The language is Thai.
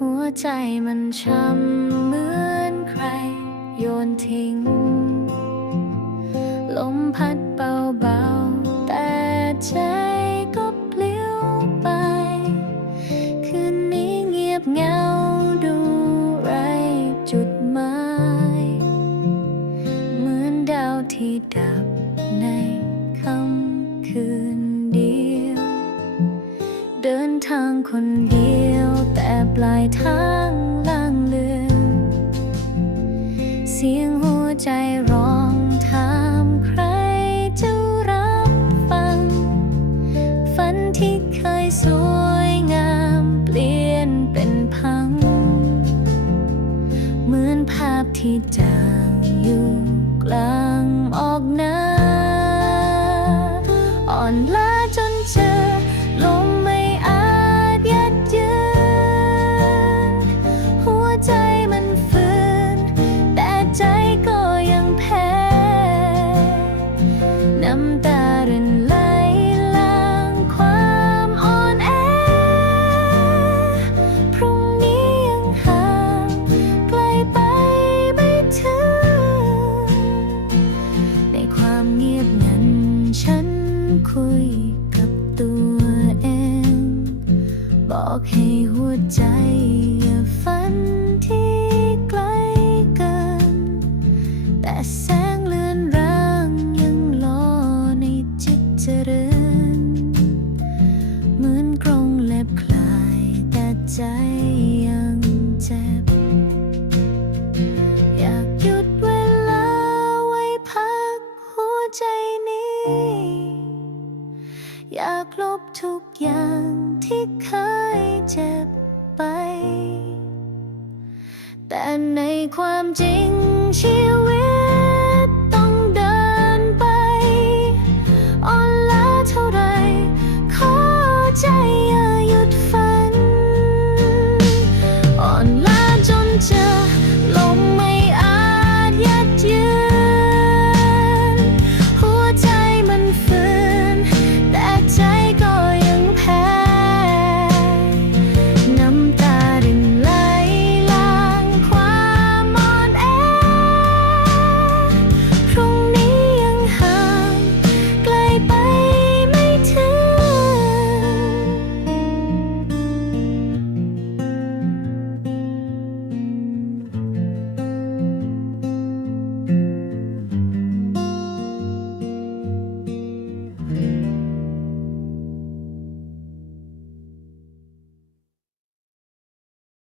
หัวใจมันช้ำเหมือนใคร โยนทิ้ง ลมพัดเบาๆ แต่ใจก็ปลิวไป คืนนี้เงียบเหงาดูไรจุดหมายเหมือนดาวที่ดับในค่ำคืนเดียว เดินทางคนเดียว ปลายทางล่างเลือนเสียงหัวใจร้องถามใครจะรับฟัง ฝันที่เคยสวยงามเปลี่ยนเป็นพัง เหมือนภาพที่จางอยู่กลางออกหน้าอ่อนล้า คุยกับตัวเอง บอกให้หัวใจอย่าฝันที่ไกลเกิน แต่แสงเลือนรางยังรอในจิตเจริญ เหมือนกรงเล็บคลายแต่ใจยังเจ็บ อยากลบทุกอย่างที่เคยเจ็บไป แต่ในความจริงชีวิต